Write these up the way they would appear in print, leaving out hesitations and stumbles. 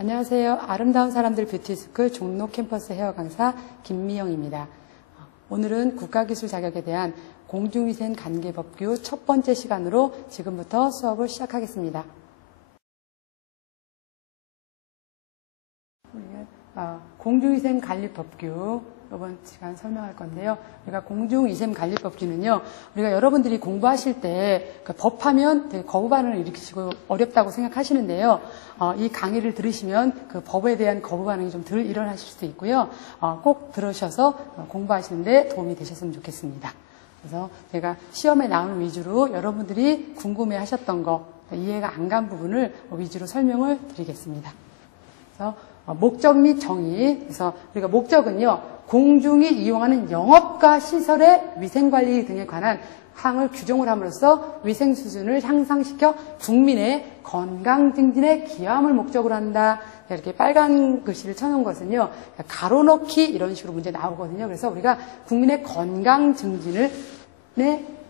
안녕하세요. 아름다운 사람들 뷰티스쿨 종로 캠퍼스 헤어 강사 김미영입니다. 오늘은 국가기술 자격에 대한 공중위생 관계법규 첫 번째 시간으로 지금부터 수업을 시작하겠습니다. 공중위생관리법규 이번 시간 설명할 건데요. 우리가 공중위생관리법규는요, 우리가 여러분들이 공부하실 때 법하면 되게 거부 반응을 일으키시고 어렵다고 생각하시는데요. 이 강의를 들으시면 그 법에 대한 거부 반응이 좀 덜 일어나실 수도 있고요. 꼭 들으셔서 공부하시는데 도움이 되셨으면 좋겠습니다. 그래서 제가 시험에 나오는 위주로 여러분들이 궁금해 하셨던 거, 이해가 안 간 부분을 위주로 설명을 드리겠습니다. 그래서 목적 및 정의. 그래서 우리가 목적은요, 공중이 이용하는 영업과 시설의 위생관리 등에 관한 항을 규정을 함으로써 위생 수준을 향상시켜 국민의 건강 증진에 기여함을 목적으로 한다. 이렇게 빨간 글씨를 쳐놓은 것은요, 가로넣기 이런 식으로 문제 나오거든요. 그래서 우리가 국민의 건강 증진을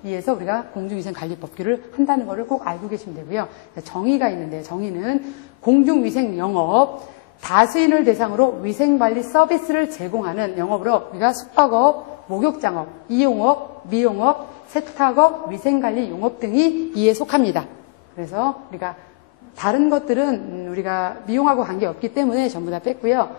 위해서 우리가 공중위생관리법규를 한다는 것을 꼭 알고 계시면 되고요. 정의가 있는데, 정의는 공중위생 영업, 다수인을 대상으로 위생관리 서비스를 제공하는 영업으로 우리가 숙박업, 목욕장업, 이용업, 미용업, 세탁업, 위생관리 용업 등이 이에 속합니다. 그래서 우리가 다른 것들은 우리가 미용하고 관계없기 때문에 전부 다 뺐고요.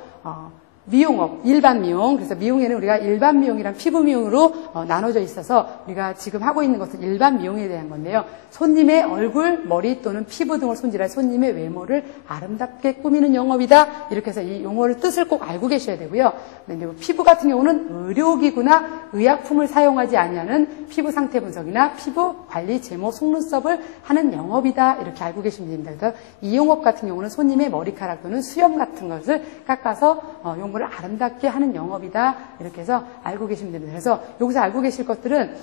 미용업, 일반 미용. 그래서 미용에는 우리가 일반 미용이랑 피부 미용으로 나눠져 있어서 우리가 지금 하고 있는 것은 일반 미용에 대한 건데요. 손님의 얼굴, 머리 또는 피부 등을 손질할 손님의 외모를 아름답게 꾸미는 영업이다. 이렇게 해서 이 용어를 뜻을 꼭 알고 계셔야 되고요. 피부 같은 경우는 의료기구나 의약품을 사용하지 아니하는 피부 상태 분석이나 피부 관리 제모 속눈썹을 하는 영업이다. 이렇게 알고 계시면 됩니다. 그래서 이 용업 같은 경우는 손님의 머리카락 또는 수염 같은 것을 깎아서 용물을 아름답게 하는 영업이다. 이렇게 해서 알고 계시면 됩니다. 그래서 여기서 알고 계실 것들은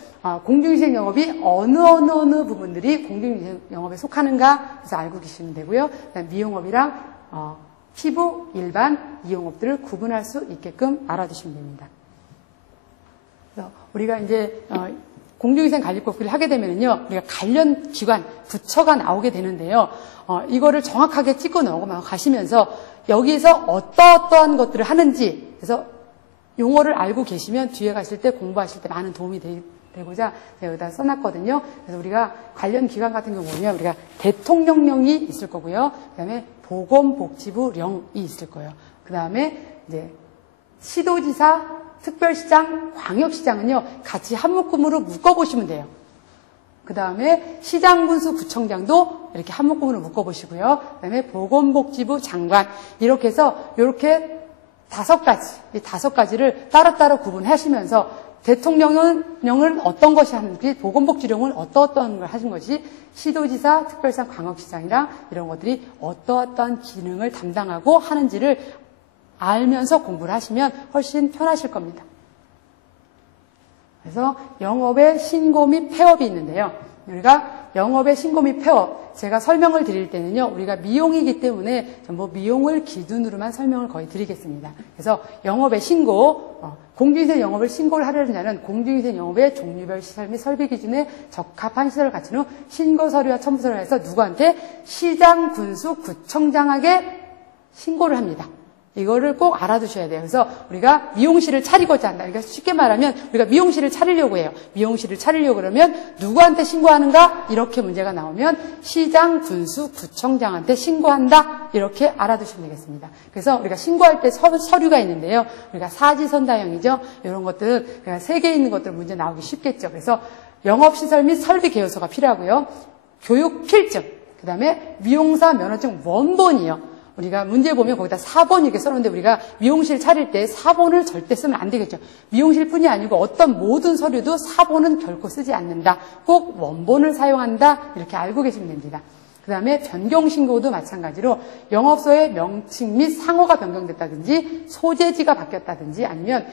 공중위생 영업이 어느 부분들이 공중위생 영업에 속하는가 해서 알고 계시면 되고요. 그다음 미용업이랑 피부, 일반, 이용업들을 구분할 수 있게끔 알아두시면 됩니다. 그래서 우리가 이제 공중위생관리법규를 하게 되면요, 우리가 관련 기관, 부처가 나오게 되는데요. 이거를 정확하게 찍어 넘어가시면서 여기에서 어떠한 것들을 하는지, 그래서 용어를 알고 계시면 뒤에 가실 때 공부하실 때 많은 도움이 되고자 제가 여기다 써놨거든요. 그래서 우리가 관련 기관 같은 경우 보면 우리가 대통령령이 있을 거고요. 그 다음에 보건복지부령이 있을 거예요. 그 다음에 이제 시도지사, 특별시장, 광역시장은요, 같이 한 묶음으로 묶어보시면 돼요. 그 다음에 시장, 군수, 구청장도 이렇게 한 묶음으로 묶어보시고요. 그 다음에 보건복지부 장관, 이렇게 해서 이렇게 이 다섯 가지를 따로따로 구분하시면서 대통령은 어떤 것이 하는지, 보건복지령은 어떤 걸 하신 것이, 시도지사, 특별시장, 광역시장이랑 이런 것들이 어떠한 기능을 담당하고 하는지를 알면서 공부를 하시면 훨씬 편하실 겁니다. 그래서 영업의 신고 및 폐업이 있는데요. 우리가 영업의 신고 및 폐업, 제가 설명을 드릴 때는요, 우리가 미용이기 때문에 전부 미용을 기준으로만 설명을 거의 드리겠습니다. 그래서 영업의 신고, 공중위생 영업을 신고를 하려는 자는 공중위생 영업의 종류별 시설 및 설비 기준에 적합한 시설을 갖춘 후 신고 서류와 첨부 서류를 해서 누구한테? 시장, 군수, 구청장에게 신고를 합니다. 이거를 꼭 알아두셔야 돼요. 그래서 우리가 미용실을 차리고자 한다. 그러니까 쉽게 말하면 우리가 미용실을 차리려고 해요. 미용실을 차리려고 그러면 누구한테 신고하는가? 이렇게 문제가 나오면 시장, 군수, 구청장한테 신고한다. 이렇게 알아두시면 되겠습니다. 그래서 우리가 신고할 때 서류가 있는데요. 우리가 사지선다형이죠. 이런 것들은 그냥 3개 있는 것들 문제 나오기 쉽겠죠. 그래서 영업시설 및 설비 개요서가 필요하고요. 교육 필증, 그 다음에 미용사 면허증 원본이요. 우리가 문제 보면 거기다 사본 이렇게 써놓는데 우리가 미용실 차릴 때 사본을 절대 쓰면 안 되겠죠. 미용실뿐이 아니고 어떤 모든 서류도 사본은 결코 쓰지 않는다. 꼭 원본을 사용한다. 이렇게 알고 계시면 됩니다. 그 다음에 변경신고도 마찬가지로 영업소의 명칭 및 상호가 변경됐다든지 소재지가 바뀌었다든지 아니면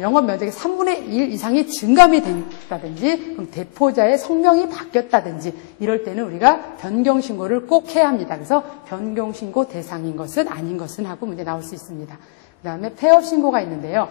영업 면적의 3분의 1 이상이 증감이 됐다든지 그럼 대포자의 성명이 바뀌었다든지 이럴 때는 우리가 변경신고를 꼭 해야 합니다. 그래서 변경신고 대상인 것은 아닌 것은 하고 문제 나올 수 있습니다. 그 다음에 폐업신고가 있는데요.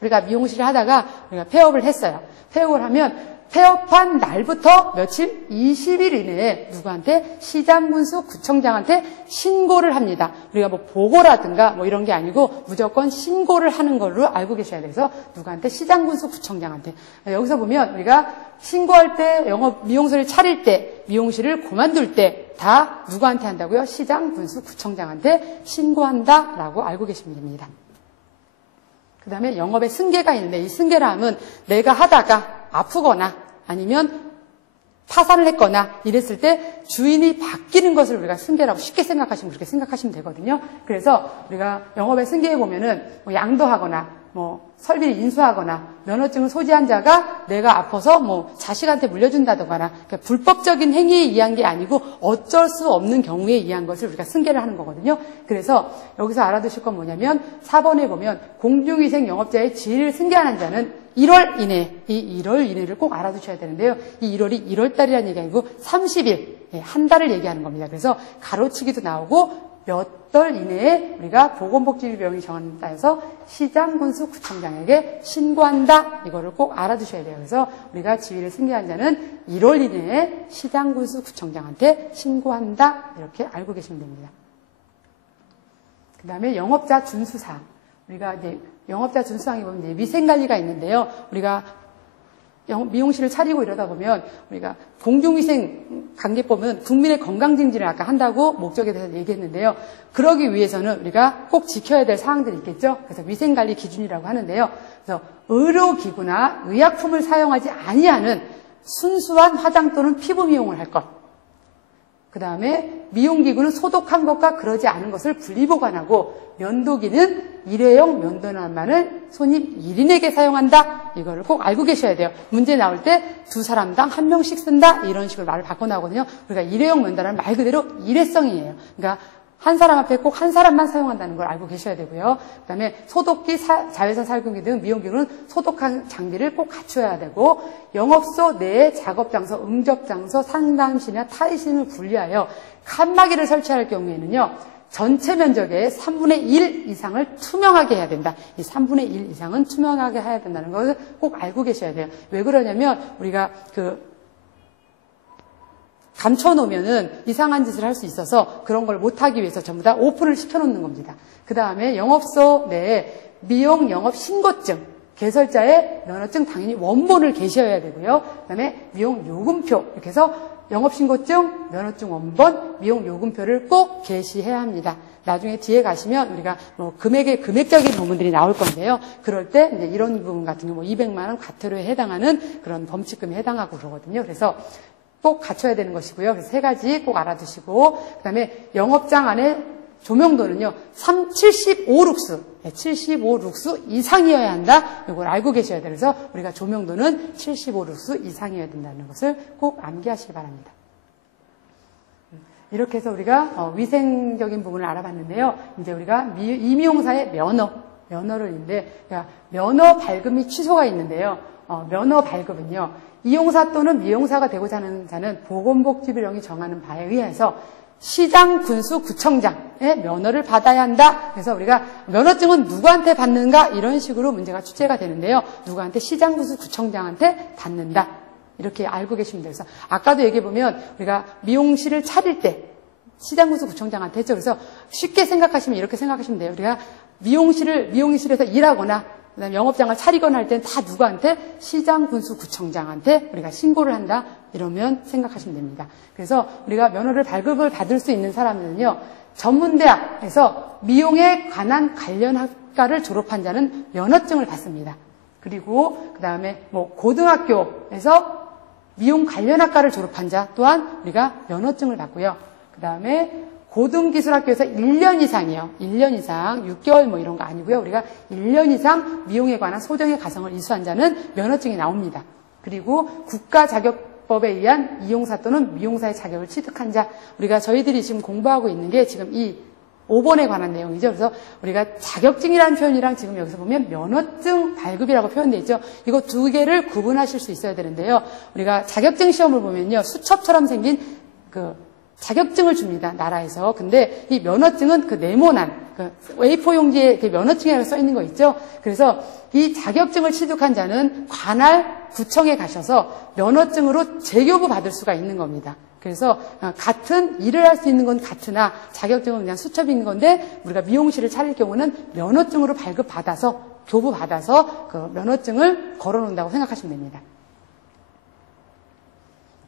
우리가 미용실을 하다가 우리가 폐업을 했어요. 폐업을 하면 폐업한 날부터 며칠 20일 이내에 누구한테? 시장군수 구청장한테 신고를 합니다. 우리가 뭐 보고라든가 뭐 이런 게 아니고 무조건 신고를 하는 걸로 알고 계셔야 돼서 누구한테? 시장군수 구청장한테. 여기서 보면 우리가 신고할 때, 영업 미용실을 차릴 때, 미용실을 그만둘 때 다 누구한테 한다고요? 시장군수 구청장한테 신고한다라고 알고 계시면 됩니다. 그 다음에 영업에 승계가 있는데 이 승계라 함은 내가 하다가 아프거나 아니면 파산을 했거나 이랬을 때 주인이 바뀌는 것을 우리가 승계라고 쉽게 생각하시면 그렇게 생각하시면 되거든요. 그래서 우리가 영업의 승계에 보면은 뭐 양도하거나 뭐 설비를 인수하거나 면허증을 소지한 자가 내가 아파서 뭐 자식한테 물려준다거나 그러니까 불법적인 행위에 의한 게 아니고 어쩔 수 없는 경우에 의한 것을 우리가 승계를 하는 거거든요. 그래서 여기서 알아두실 건 뭐냐면 4번에 보면 공중위생 영업자의 지위를 승계하는 자는 1월 이내, 이 1월 이내를 꼭 알아두셔야 되는데요. 이 1월이 1월달이라는 얘기 아니고 30일, 한 달을 얘기하는 겁니다. 그래서 가로치기도 나오고 몇 달 이내에 우리가 보건복지비용이 정한다 해서 시장군수 구청장에게 신고한다. 이거를 꼭 알아두셔야 돼요. 그래서 우리가 지위를 승계한 자는 1월 이내에 시장군수 구청장한테 신고한다. 이렇게 알고 계시면 됩니다. 그 다음에 영업자 준수사항. 우리가 이제 영업자 준수사항이 보면 이제 위생관리가 있는데요. 우리가 미용실을 차리고 이러다 보면 우리가 공중위생관계법은 국민의 건강증진을 아까 한다고 목적에 대해서 얘기했는데요. 그러기 위해서는 우리가 꼭 지켜야 될 사항들이 있겠죠. 그래서 위생관리 기준이라고 하는데요. 그래서 의료기구나 의약품을 사용하지 아니하는 순수한 화장 또는 피부 미용을 할 것. 그 다음에 미용기구는 소독한 것과 그러지 않은 것을 분리보관하고 면도기는 일회용 면도날만을 손님 1인에게 사용한다. 이거를 꼭 알고 계셔야 돼요. 문제 나올 때 두 사람당 한 명씩 쓴다. 이런 식으로 말을 바꿔나오거든요. 우리가 일회용 면도날은 말 그대로 일회성이에요. 그러니까 한 사람 앞에 꼭 한 사람만 사용한다는 걸 알고 계셔야 되고요. 그 다음에 소독기, 자외선 살균기 등 미용기구는 소독한 장비를 꼭 갖춰야 되고 영업소 내의 작업장소, 응접장소, 상담실이나 탈의실을 분리하여 칸막이를 설치할 경우에는요. 전체 면적의 3분의 1 이상을 투명하게 해야 된다. 이 3분의 1 이상은 투명하게 해야 된다는 것을 꼭 알고 계셔야 돼요. 왜 그러냐면 우리가 감춰놓으면은 이상한 짓을 할 수 있어서 그런 걸 못하기 위해서 전부 다 오픈을 시켜놓는 겁니다. 그 다음에 영업소 내에 미용 영업 신고증, 개설자의 면허증 당연히 원본을 게셔야 되고요. 그 다음에 미용 요금표 이렇게 해서 영업신고증, 면허증 원본, 미용 요금표를 꼭 게시해야 합니다. 나중에 뒤에 가시면 우리가 뭐 금액적인 부분들이 나올 건데요. 그럴 때 이제 이런 부분 같은 경우 뭐 200만 원 과태료에 해당하는 그런 범칙금에 해당하고 그러거든요. 그래서 꼭 갖춰야 되는 것이고요. 그래서 3가지 꼭 알아두시고 그다음에 영업장 안에 조명도는요. 75룩스, 75룩스 이상이어야 한다. 이걸 알고 계셔야 돼요. 그래서 우리가 조명도는 75룩스 이상이어야 된다는 것을 꼭 암기하시기 바랍니다. 이렇게 해서 우리가 위생적인 부분을 알아봤는데요. 이제 우리가 이미용사의 면허를 있는데 면허 발급이 취소가 있는데요. 면허 발급은요. 이용사 또는 미용사가 되고자 하는 자는 보건복지부령이 정하는 바에 의해서 시장, 군수, 구청장의 면허를 받아야 한다. 그래서 우리가 면허증은 누구한테 받는가 이런 식으로 문제가 출제가 되는데요. 누구한테? 시장, 군수, 구청장한테 받는다. 이렇게 알고 계시면 돼요. 그래서 아까도 얘기해보면 우리가 미용실을 차릴 때 시장, 군수, 구청장한테 했죠. 그래서 쉽게 생각하시면 이렇게 생각하시면 돼요. 우리가 미용실에서 일하거나 그다음에 영업장을 차리거나 할 때는 다 누구한테? 시장, 군수, 구청장한테 우리가 신고를 한다. 이러면 생각하시면 됩니다. 그래서 우리가 면허를 발급을 받을 수 있는 사람들은요. 전문대학에서 미용에 관한 관련학과를 졸업한 자는 면허증을 받습니다. 그리고 그다음에 뭐 고등학교에서 미용 관련학과를 졸업한 자 또한 우리가 면허증을 받고요. 그다음에 고등기술학교에서 1년 이상이요. 1년 이상, 6개월 뭐 이런 거 아니고요. 우리가 1년 이상 미용에 관한 소정의 가성을 이수한 자는 면허증이 나옵니다. 그리고 국가자격법에 의한 이용사 또는 미용사의 자격을 취득한 자. 우리가 저희들이 지금 공부하고 있는 게 지금 이 5번에 관한 내용이죠. 그래서 우리가 자격증이라는 표현이랑 지금 여기서 보면 면허증 발급이라고 표현되어 있죠. 이거 두 개를 구분하실 수 있어야 되는데요. 우리가 자격증 시험을 보면요. 수첩처럼 생긴 자격증을 줍니다. 나라에서. 근데 이 면허증은 그 네모난 그 A4 용지에 그 면허증이라고 써 있는 거 있죠. 그래서 이 자격증을 취득한 자는 관할 구청에 가셔서 면허증으로 재교부 받을 수가 있는 겁니다. 그래서 같은 일을 할 수 있는 건 같으나 자격증은 그냥 수첩이 있는 건데 우리가 미용실을 차릴 경우는 면허증으로 발급받아서 교부받아서 그 면허증을 걸어놓는다고 생각하시면 됩니다.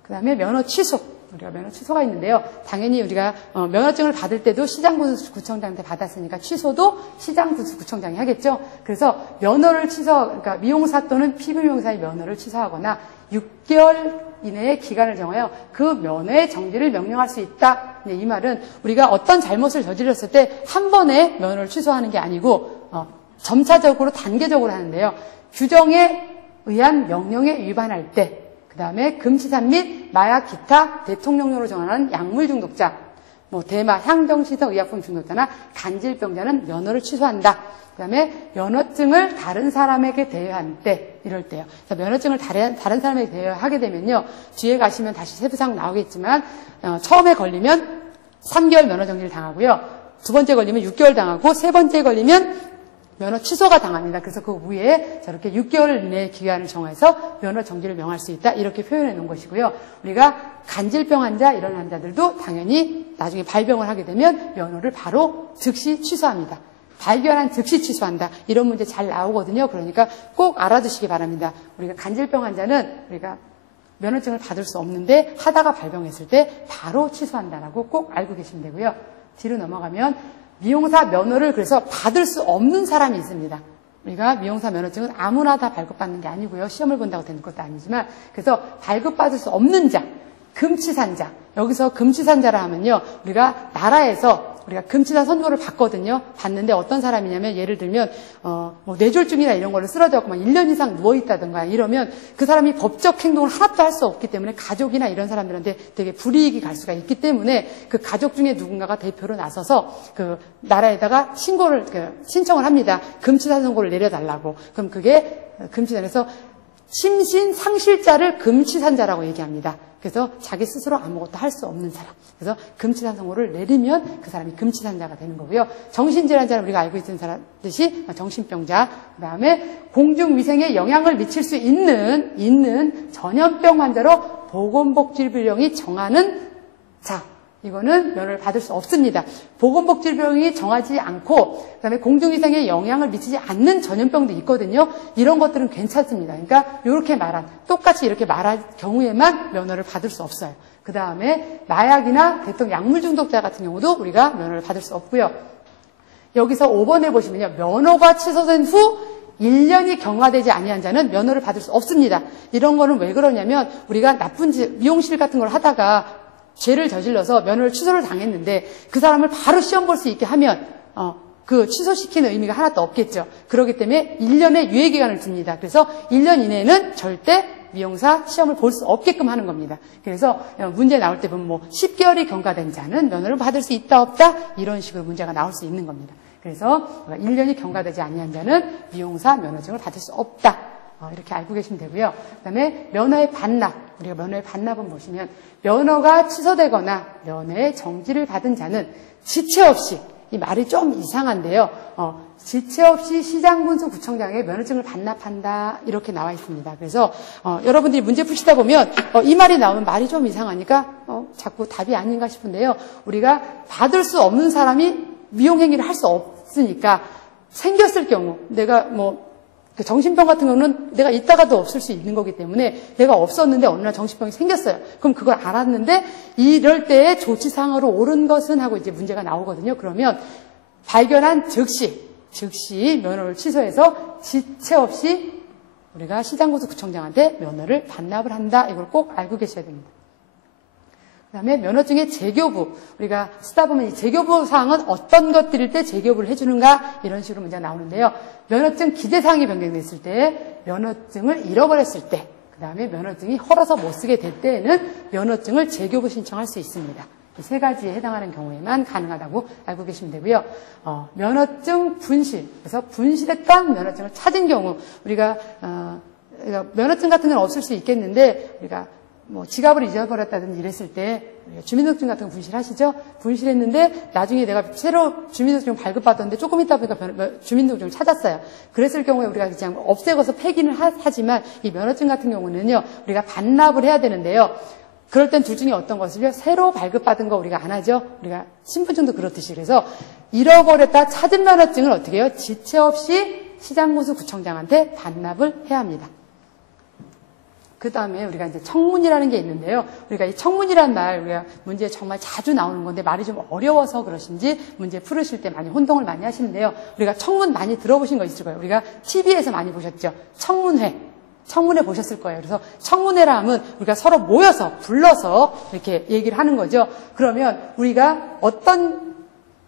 그 다음에 면허 취소. 우리가 면허 취소가 있는데요. 당연히 우리가 면허증을 받을 때도 시장군수구청장한테 받았으니까 취소도 시장군수구청장이 하겠죠. 그래서 면허를 그러니까 미용사 또는 피부미용사의 면허를 취소하거나 6개월 이내의 기간을 정하여 그 면허의 정지를 명령할 수 있다. 이 말은 우리가 어떤 잘못을 저질렀을 때 한 번에 면허를 취소하는 게 아니고 점차적으로 단계적으로 하는데요. 규정에 의한 명령에 위반할 때, 그 다음에 금치산 및 마약 기타 대통령령으로 정하는 약물 중독자, 대마, 향정시성 의약품 중독자나 간질병자는 면허를 취소한다. 그 다음에 면허증을 다른 사람에게 대여할 때, 이럴 때요. 면허증을 다른 사람에게 대여하게 되면요. 뒤에 가시면 다시 세부사항 나오겠지만, 처음에 걸리면 3개월 면허 정지를 당하고요. 두 번째 걸리면 6개월 당하고, 세 번째 걸리면 면허 취소가 당합니다. 그래서 그 위에 저렇게 6개월 이내의 기간을 정해서 면허 정지를 명할 수 있다. 이렇게 표현해 놓은 것이고요. 우리가 간질병 환자, 이런 환자들도 당연히 나중에 발병을 하게 되면 면허를 바로 즉시 취소합니다. 발견한 즉시 취소한다. 이런 문제 잘 나오거든요. 그러니까 꼭 알아두시기 바랍니다. 우리가 간질병 환자는 우리가 면허증을 받을 수 없는데 하다가 발병했을 때 바로 취소한다라고 꼭 알고 계시면 되고요. 뒤로 넘어가면 미용사 면허를 그래서 받을 수 없는 사람이 있습니다. 우리가 미용사 면허증은 아무나 다 발급받는 게 아니고요. 시험을 본다고 되는 것도 아니지만, 그래서 발급받을 수 없는 자, 금치산자. 여기서 금치산자라 하면요. 우리가 나라에서 우리가 금치산 선고를 받거든요. 받는데 어떤 사람이냐면 예를 들면 뇌졸중이나 이런 거를 쓰러져갖고 막 1년 이상 누워있다든가 이러면 그 사람이 법적 행동을 하나도 할 수 없기 때문에 가족이나 이런 사람들한테 되게 불이익이 갈 수가 있기 때문에 그 가족 중에 누군가가 대표로 나서서 그 나라에다가 신청을 합니다. 금치산 선고를 내려달라고. 그럼 그게 금치산에서 심신 상실자를 금치산자라고 얘기합니다. 그래서 자기 스스로 아무것도 할 수 없는 사람. 그래서 금치산 선고를 내리면 그 사람이 금치산자가 되는 거고요. 정신질환자는 우리가 알고 있는 사람듯이 정신병자, 그 다음에 공중위생에 영향을 미칠 수 있는 전염병 환자로 보건복지부령이 정하는 자. 이거는 면허를 받을 수 없습니다. 보건복지부령이 정하지 않고 그다음에 공중위생에 영향을 미치지 않는 전염병도 있거든요. 이런 것들은 괜찮습니다. 그러니까 똑같이 이렇게 말할 경우에만 면허를 받을 수 없어요. 그 다음에 마약이나 대통 약물 중독자 같은 경우도 우리가 면허를 받을 수 없고요. 여기서 5번에 보시면요. 면허가 취소된 후 1년이 경과되지 아니한 자는 면허를 받을 수 없습니다. 이런 거는 왜 그러냐면 우리가 미용실 같은 걸 하다가 죄를 저질러서 면허를 취소를 당했는데 그 사람을 바로 시험 볼 수 있게 하면 그 취소시키는 의미가 하나도 없겠죠. 그렇기 때문에 1년의 유예기간을 둡니다. 그래서 1년 이내에는 절대 미용사 시험을 볼 수 없게끔 하는 겁니다. 그래서 문제 나올 때 보면 10개월이 경과된 자는 면허를 받을 수 있다 없다 이런 식으로 문제가 나올 수 있는 겁니다. 그래서 1년이 경과되지 아니한 자는 미용사 면허증을 받을 수 없다. 이렇게 알고 계시면 되고요. 그 다음에 면허의 반납. 우리가 면허의 반납은 보시면 면허가 취소되거나 면허의 정지를 받은 자는 지체 없이, 이 말이 좀 이상한데요. 지체 없이 시장군수구청장에 면허증을 반납한다 이렇게 나와 있습니다. 그래서 여러분들이 문제 푸시다 보면 이 말이 나오면 말이 좀 이상하니까 자꾸 답이 아닌가 싶은데요. 우리가 받을 수 없는 사람이 미용행위를 할 수 없으니까 생겼을 경우 내가 정신병 같은 경우는 내가 있다가도 없을 수 있는 거기 때문에 내가 없었는데 어느 날 정신병이 생겼어요. 그럼 그걸 알았는데 이럴 때의 조치사항으로 옳은 것은 하고 이제 문제가 나오거든요. 그러면 발견한 즉시 면허를 취소해서 지체 없이 우리가 시장군수구청장한테 면허를 반납을 한다. 이걸 꼭 알고 계셔야 됩니다. 그 다음에 면허증의 재교부. 우리가 쓰다 보면 이 재교부 사항은 어떤 것들일 때 재교부를 해주는가 이런 식으로 문제가 나오는데요. 면허증 기재사항이 변경됐을 때, 면허증을 잃어버렸을 때, 그 다음에 면허증이 헐어서 못 쓰게 될 때에는 면허증을 재교부 신청할 수 있습니다. 이 세 가지에 해당하는 경우에만 가능하다고 알고 계시면 되고요. 면허증 분실. 그래서 분실했던 면허증을 찾은 경우 우리가 면허증 같은 건 없을 수 있겠는데 우리가 뭐 지갑을 잊어버렸다든지 이랬을 때 주민등록증 같은 거 분실하시죠? 분실했는데 나중에 내가 새로 주민등록증 발급받았는데 조금 있다 보니까 주민등록증을 찾았어요. 그랬을 경우에 우리가 그냥 없애고서 폐기는 하지만 이 면허증 같은 경우는요, 우리가 반납을 해야 되는데요. 그럴 땐 둘 중에 어떤 것을요? 새로 발급받은 거 우리가 안 하죠? 우리가 신분증도 그렇듯이. 그래서 잃어버렸다 찾은 면허증을 어떻게 해요? 지체 없이 시장군수구청장한테 반납을 해야 합니다. 그 다음에 우리가 이제 청문이라는 게 있는데요. 우리가 이 청문이라는 말, 우리가 문제에 정말 자주 나오는 건데 말이 좀 어려워서 그러신지 문제 풀으실 때 많이 혼동을 많이 하시는데요. 우리가 청문 많이 들어보신 거 있을 거예요. 우리가 TV에서 많이 보셨죠. 청문회. 청문회 보셨을 거예요. 그래서 청문회라 하면 우리가 서로 모여서 불러서 이렇게 얘기를 하는 거죠. 그러면 우리가 어떤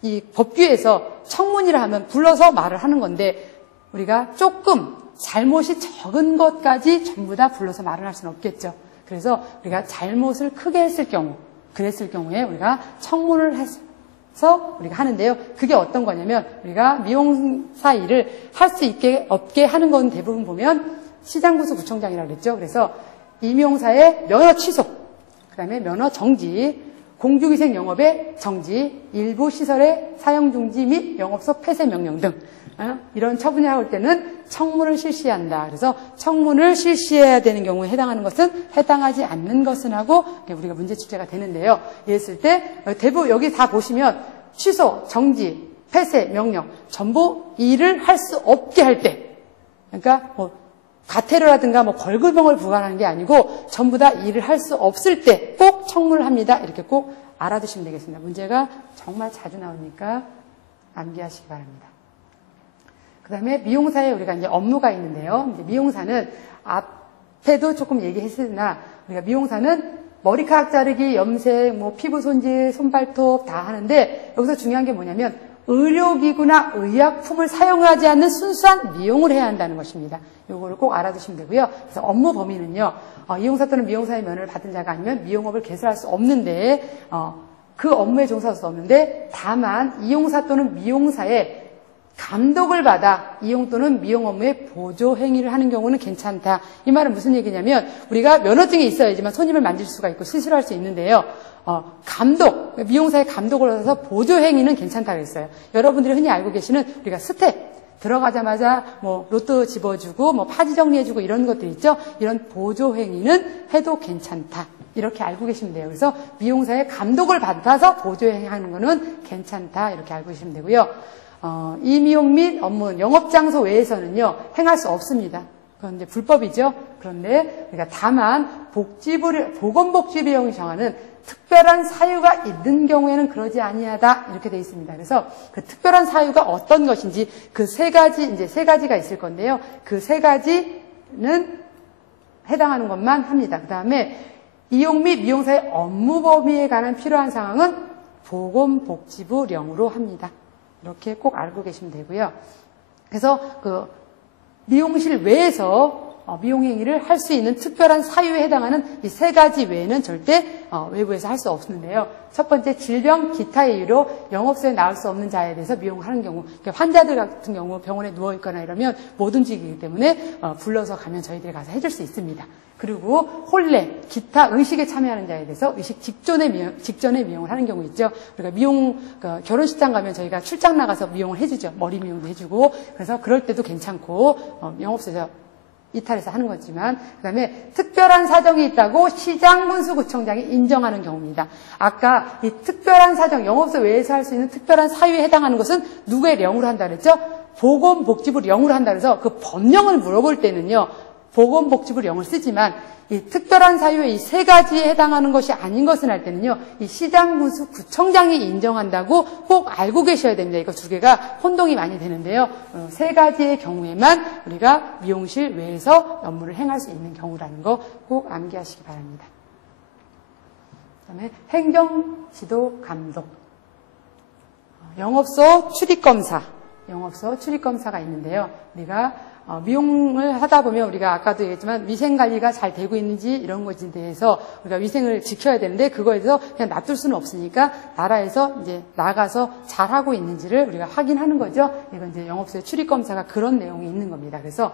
이 법규에서 청문이라 하면 불러서 말을 하는 건데 우리가 조금 잘못이 적은 것까지 전부 다 불러서 말을 할 수는 없겠죠. 그래서 우리가 잘못을 크게 했을 경우, 그랬을 경우에 우리가 청문을 해서 우리가 하는데요. 그게 어떤 거냐면 우리가 미용사 일을 할 수 있게 없게 하는 건 대부분 보면 시장군수구청장이라고 그랬죠. 그래서 임용사의 면허 취소, 그 다음에 면허 정지, 공중위생 영업의 정지, 일부 시설의 사용 중지 및 영업소 폐쇄 명령 등 이런 처분이 나올 때는 청문을 실시한다. 그래서 청문을 실시해야 되는 경우에 해당하는 것은 해당하지 않는 것은 하고 우리가 문제 출제가 되는데요. 이랬을 때 대부분 여기 다 보시면 취소, 정지, 폐쇄, 명령 전부 일을 할 수 없게 할 때, 그러니까 뭐 과태료라든가 뭐 벌금형을 부과하는 게 아니고 전부 다 일을 할 수 없을 때 꼭 청문을 합니다. 이렇게 꼭 알아두시면 되겠습니다. 문제가 정말 자주 나오니까 암기하시기 바랍니다. 그 다음에 미용사에 우리가 이제 업무가 있는데요. 이제 미용사는 앞에도 조금 얘기했으나 우리가 미용사는 머리카락 자르기, 염색, 뭐 피부 손질, 손발톱 다 하는데 여기서 중요한 게 뭐냐면 의료기구나 의약품을 사용하지 않는 순수한 미용을 해야 한다는 것입니다. 이거를 꼭 알아두시면 되고요. 그래서 업무 범위는요. 이용사 또는 미용사의 면허를 받은 자가 아니면 미용업을 개설할 수 없는데 그 업무에 종사할 수 없는데 다만 이용사 또는 미용사의 감독을 받아 이용 또는 미용 업무에 보조 행위를 하는 경우는 괜찮다. 이 말은 무슨 얘기냐면 우리가 면허증이 있어야지만 손님을 만질 수가 있고 시술할 수 있는데요. 감독, 미용사의 감독을 얻어서 보조 행위는 괜찮다 그랬어요. 여러분들이 흔히 알고 계시는 우리가 스텝 들어가자마자 뭐 로또 집어주고 뭐 파지 정리해주고 이런 것들 있죠. 이런 보조 행위는 해도 괜찮다. 이렇게 알고 계시면 돼요. 그래서 미용사의 감독을 받아서 보조 행위하는 거는 괜찮다. 이렇게 알고 계시면 되고요. 임용 및 업무, 영업장소 외에서는요, 행할 수 없습니다. 그건 이제 불법이죠. 그런데, 우리가 다만, 보건복지비용이 정하는 특별한 사유가 있는 경우에는 그러지 아니하다. 이렇게 되어 있습니다. 그래서 그 특별한 사유가 어떤 것인지 그 세 가지가 있을 건데요. 그 세 가지는 해당하는 것만 합니다. 그 다음에, 이용 및 미용사의 업무 범위에 관한 필요한 상황은 보건복지부령으로 합니다. 이렇게 꼭 알고 계시면 되고요. 그래서 그 미용실 외에서 미용행위를 할 수 있는 특별한 사유에 해당하는 이 세 가지 외에는 절대 외부에서 할 수 없는데요. 첫 번째, 질병, 기타의 이유로 영업소에 나올 수 없는 자에 대해서 미용을 하는 경우, 환자들 같은 경우 병원에 누워있거나 이러면 못 움직이기 때문에 불러서 가면 저희들이 가서 해줄 수 있습니다. 그리고 혼례, 기타 의식에 참여하는 자에 대해서 의식 직전에 미용을 하는 경우 있죠. 우리가 결혼식장 가면 저희가 출장 나가서 미용을 해주죠. 머리 미용도 해주고. 그래서 그럴 때도 괜찮고, 영업소에서 이탈해서 하는 거지만, 그 다음에 특별한 사정이 있다고 시장군수구청장이 인정하는 경우입니다. 아까 이 특별한 사정, 영업소 외에서 할 수 있는 특별한 사유에 해당하는 것은 누구의 령으로 한다 그랬죠? 보건복지부 령으로 한다 그래서 그 법령을 물어볼 때는요, 보건복지부령을 쓰지만 이 특별한 사유의 이 세 가지에 해당하는 것이 아닌 것은 할 때는요, 이 시장군수구청장이 인정한다고 꼭 알고 계셔야 됩니다. 이거 두 개가 혼동이 많이 되는데요. 세 가지의 경우에만 우리가 미용실 외에서 업무를 행할 수 있는 경우라는 거 꼭 암기하시기 바랍니다. 그다음에 행정지도 감독, 영업소 출입검사가 있는데요. 우리가 미용을 하다 보면 우리가 아까도 얘기했지만 위생관리가 잘 되고 있는지 이런 것에 대해서 우리가 위생을 지켜야 되는데 그거에 대해서 그냥 놔둘 수는 없으니까 나라에서 이제 나가서 잘하고 있는지를 우리가 확인하는 거죠. 이건 이제 영업소의 출입검사가 그런 내용이 있는 겁니다. 그래서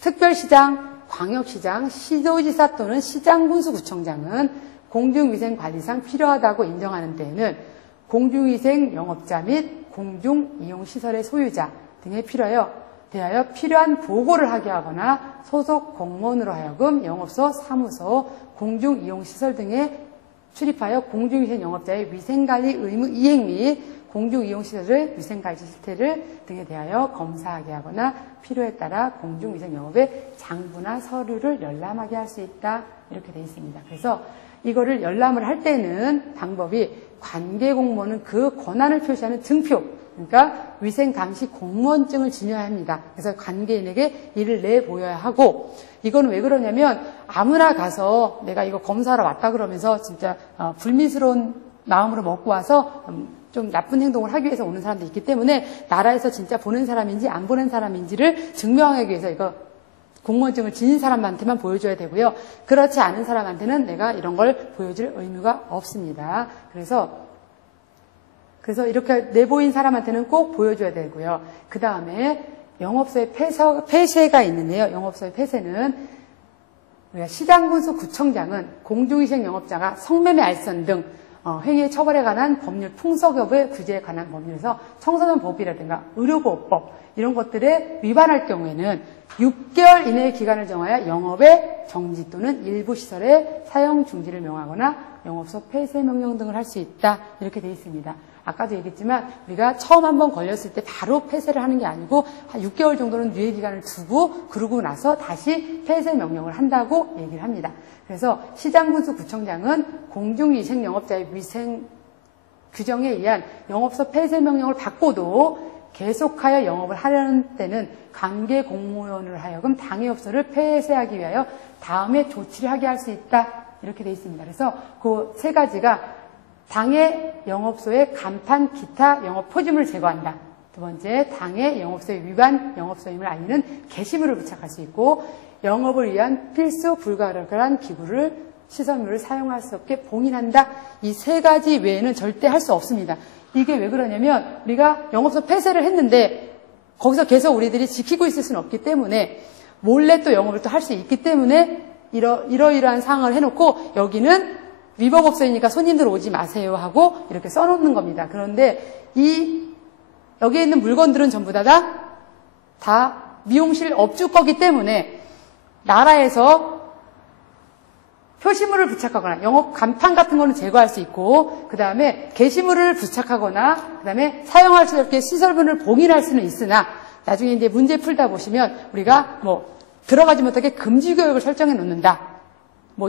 특별시장, 광역시장, 시도지사 또는 시장군수구청장은 공중위생관리상 필요하다고 인정하는 때에는 공중위생 영업자 및 공중이용시설의 소유자 등에 대하여 필요한 보고를 하게 하거나 소속 공무원으로 하여금 영업소, 사무소, 공중이용시설 등에 출입하여 공중위생 영업자의 위생관리 의무 이행 및 공중이용시설의 위생관리 실태를 등에 대하여 검사하게 하거나 필요에 따라 공중위생 영업에 장부나 서류를 열람하게 할 수 있다. 이렇게 되어 있습니다. 그래서 이거를 열람을 할 때는 방법이 관계공무원은 그 권한을 표시하는 증표, 그러니까 위생감시 공무원증을 지녀야 합니다. 그래서 관계인에게 이를 내보여야 하고, 이거는 왜 그러냐면 아무나 가서 내가 이거 검사하러 왔다 그러면서 진짜 불미스러운 마음으로 먹고 와서 좀 나쁜 행동을 하기 위해서 오는 사람도 있기 때문에 나라에서 진짜 보낸 사람인지 안 보낸 사람인지를 증명하기 위해서 이거 공무원증을 지닌 사람한테만 보여줘야 되고요. 그렇지 않은 사람한테는 내가 이런 걸 보여줄 의무가 없습니다. 그래서 이렇게 내보인 사람한테는 꼭 보여줘야 되고요. 그 다음에 영업소의 폐쇄가 있는데요. 영업소의 폐쇄는 우리가 시장군수 구청장은 공중위생 영업자가 성매매 알선 등 행위의 처벌에 관한 법률, 풍속업의 규제에 관한 법률에서 청소년 법이라든가 의료보호법 이런 것들에 위반할 경우에는 6개월 이내의 기간을 정하여 영업의 정지 또는 일부 시설의 사용 중지를 명하거나 영업소 폐쇄 명령 등을 할 수 있다. 이렇게 되어 있습니다. 아까도 얘기했지만 우리가 처음 한번 걸렸을 때 바로 폐쇄를 하는 게 아니고 한 6개월 정도는 유예 기간을 두고 그러고 나서 다시 폐쇄 명령을 한다고 얘기를 합니다. 그래서 시장군수 구청장은 공중위생 영업자의 위생 규정에 의한 영업소 폐쇄 명령을 받고도 계속하여 영업을 하려는 때는 관계 공무원을 하여금 당해업소를 폐쇄하기 위하여 다음에 조치를 하게 할 수 있다. 이렇게 되어 있습니다. 그래서 그 세 가지가 당해 영업소의 간판, 기타 영업 표지물을 제거한다. 두 번째, 당해 영업소의 위반 영업소임을 알리는 게시물을 부착할 수 있고, 영업을 위한 필수 불가결한 기구를 시설물을 사용할 수 없게 봉인한다. 이 세 가지 외에는 절대 할 수 없습니다. 이게 왜 그러냐면 우리가 영업소 폐쇄를 했는데 거기서 계속 우리들이 지키고 있을 수는 없기 때문에 몰래 또 영업을 또 할 수 있기 때문에 이러이러한 상황을 해놓고 여기는 위법업소이니까 손님들 오지 마세요 하고 이렇게 써놓는 겁니다. 그런데 여기에 있는 물건들은 전부 다 미용실 업주 거기 때문에 나라에서 표시물을 부착하거나 영업 간판 같은 거는 제거할 수 있고, 그 다음에 게시물을 부착하거나, 그 다음에 사용할 수 없게 시설물을 봉인할 수는 있으나, 나중에 이제 문제 풀다 보시면 우리가 들어가지 못하게 금지 구역을 설정해 놓는다.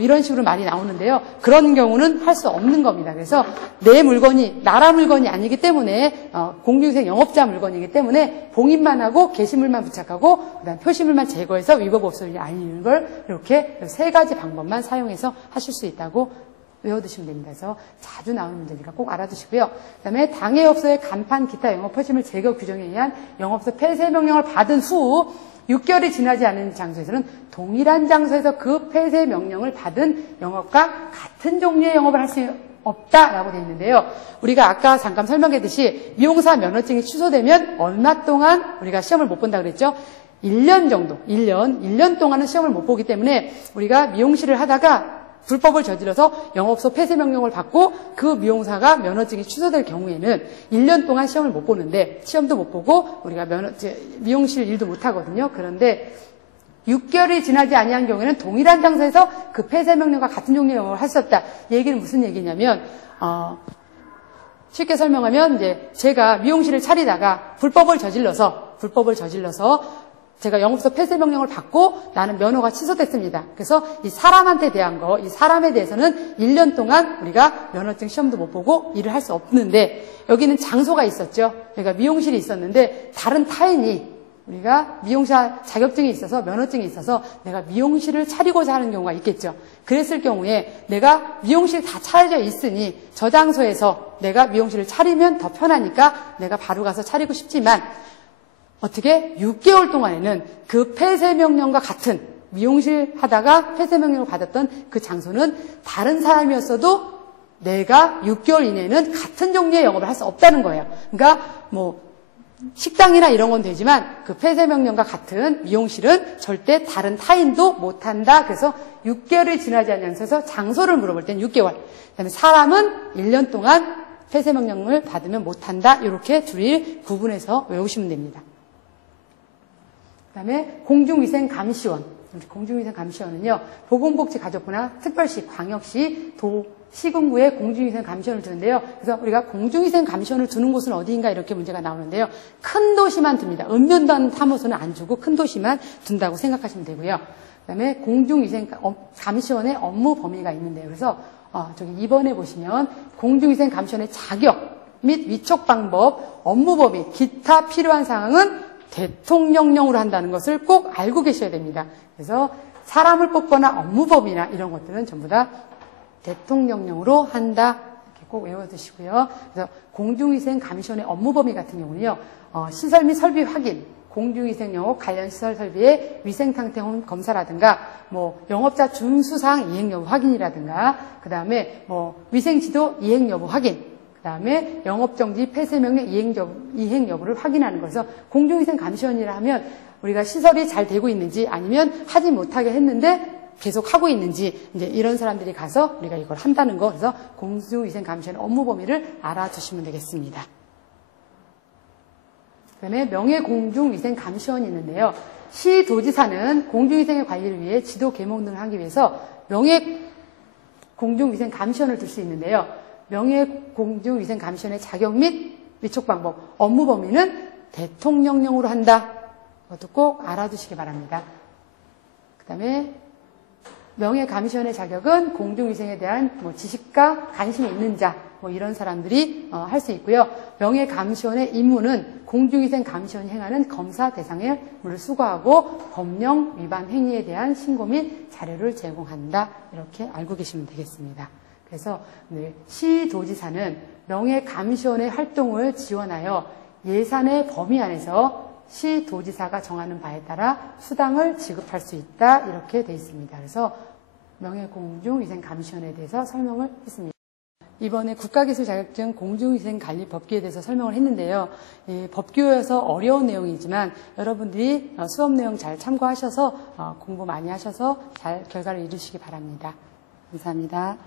이런 식으로 말이 나오는데요. 그런 경우는 할 수 없는 겁니다. 그래서 내 물건이 나라 물건이 아니기 때문에 공중위생 영업자 물건이기 때문에 봉인만 하고 게시물만 부착하고 그다음 표시물만 제거해서 위법업소를 알리는 걸 이렇게 세 가지 방법만 사용해서 하실 수 있다고 외워두시면 됩니다. 그래서 자주 나오는 문제니까 꼭 알아두시고요. 그다음에 당해업소의 간판, 기타 영업 표시물 제거 규정에 의한 영업소 폐쇄 명령을 받은 후 6개월이 지나지 않은 장소에서는 동일한 장소에서 그 폐쇄 명령을 받은 영업과 같은 종류의 영업을 할 수 없다라고 되어 있는데요. 우리가 아까 잠깐 설명했듯이 미용사 면허증이 취소되면 얼마 동안 우리가 시험을 못 본다 그랬죠? 1년 정도, 1년 동안은 시험을 못 보기 때문에 우리가 미용실을 하다가 불법을 저질러서 영업소 폐쇄 명령을 받고 그 미용사가 면허증이 취소될 경우에는 1년 동안 시험을 못 보는데, 시험도 못 보고 우리가 미용실 일도 못 하거든요. 그런데 6개월이 지나지 아니한 경우에는 동일한 장소에서 그 폐쇄 명령과 같은 종류의 영업을 할 수 없다. 이 얘기는 무슨 얘기냐면 쉽게 설명하면 이제 제가 미용실을 차리다가 불법을 저질러서 제가 영업소 폐쇄 명령을 받고 나는 면허가 취소됐습니다. 그래서 이 사람한테 대한 이 사람에 대해서는 1년 동안 우리가 면허증 시험도 못 보고 일을 할 수 없는데, 여기는 장소가 있었죠. 그러니까 미용실이 있었는데 다른 타인이 우리가 미용사 자격증이 있어서 면허증이 있어서 내가 미용실을 차리고자 하는 경우가 있겠죠. 그랬을 경우에 내가 미용실이 다 차려져 있으니 저 장소에서 내가 미용실을 차리면 더 편하니까 내가 바로 가서 차리고 싶지만, 어떻게 6개월 동안에는 그 폐쇄 명령과 같은 미용실 하다가 폐쇄 명령을 받았던 그 장소는 다른 식당이나 이런 건 되지만 그 폐쇄명령과 같은 미용실은 절대 다른 타인도 못한다. 그래서 6개월이 지나지 않으면서 장소를 물어볼 땐 6개월. 그다음에 사람은 1년 동안 폐쇄명령을 받으면 못한다. 이렇게 둘이 구분해서 외우시면 됩니다. 그다음에 공중위생감시원. 공중위생감시원은요, 보건복지가족부나 특별시, 광역시, 도, 시군구에 공중위생감시원을 두는데요. 그래서 우리가 공중위생감시원을 두는 곳은 어디인가 이렇게 문제가 나오는데요. 큰 도시만 둡니다. 읍면단 탐호소는 안 주고 큰 도시만 둔다고 생각하시면 되고요. 그다음에 공중위생감시원의 업무 범위가 있는데요. 그래서 저기 2번에 보시면 공중위생감시원의 자격 및 위촉 방법, 업무 범위, 기타 필요한 사항은 대통령령으로 한다는 것을 꼭 알고 계셔야 됩니다. 그래서 사람을 뽑거나 업무 범위나 이런 것들은 전부 다 대통령령으로 한다. 이렇게 꼭 외워두시고요. 그래서 공중위생감시원의 업무 범위 같은 경우는요, 시설 및 설비 확인, 공중위생영업 관련 시설 설비의 위생상태 검사라든가, 영업자 준수사항 이행 여부 확인이라든가, 그 다음에 위생지도 이행 여부 확인, 그 다음에 영업정지 폐쇄명령 이행 여부를 확인하는 거죠. 공중위생감시원이라 하면 우리가 시설이 잘 되고 있는지 아니면 하지 못하게 했는데 계속 하고 있는지 이제 이런 사람들이 가서 우리가 이걸 한다는 거. 그래서 공중위생감시원의 업무 범위를 알아두시면 되겠습니다. 그다음에 명예공중위생감시원이 있는데요. 시도지사는 공중위생의 관리를 위해 지도 계몽 등을 하기 위해서 명예공중위생감시원을 둘 수 있는데요. 명예공중위생감시원의 자격 및 위촉 방법, 업무 범위는 대통령령으로 한다. 그것도 꼭 알아두시기 바랍니다. 그 다음에 명예감시원의 자격은 공중위생에 대한 지식과 관심이 있는 자, 이런 사람들이 할 수 있고요. 명예감시원의 임무는 공중위생감시원이 행하는 검사 대상의 물을 수거하고 법령 위반 행위에 대한 신고 및 자료를 제공한다. 이렇게 알고 계시면 되겠습니다. 그래서 시도지사는 명예감시원의 활동을 지원하여 예산의 범위 안에서 시도지사가 정하는 바에 따라 수당을 지급할 수 있다. 이렇게 되어 있습니다. 그래서 명예공중위생감시원에 대해서 설명을 했습니다. 이번에 국가기술 자격증 공중위생관리법규에 대해서 설명을 했는데요. 법규여서 어려운 내용이지만 여러분들이 수업 내용 잘 참고하셔서 공부 많이 하셔서 잘 결과를 이루시기 바랍니다. 감사합니다.